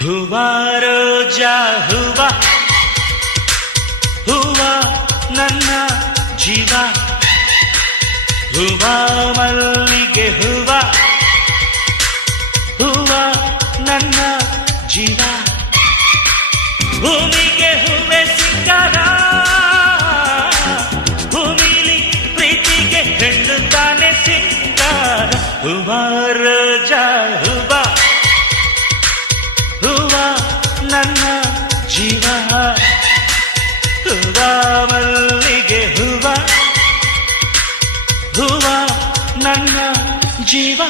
ಹೂವ ರೋಜಾ ಹೂವ ಹೂವ ನನ್ನ ಜೀವ ಹೂವ ಮಲ್ಲಿಗೆ ಹೂವ ಹೂವ ನನ್ನ ಜೀವ ಭೂಮಿಗೆ ಹೂವೆ ಸಿಕ್ಕಾರ ಭೂಮಿಲಿ ಪ್ರೀತಿಗೆ ಹೆಣ್ಣು ತಾನೆ ಸಿಂಗಾರ ಹೂವ ರೋಜಾ ಹೂವ ಹೂವ ನನ್ನ ಜೀವ ಹೂವ ಮಲ್ಲಿಗೆ ಹೂವ ಹೂವ ನನ್ನ ಜೀವ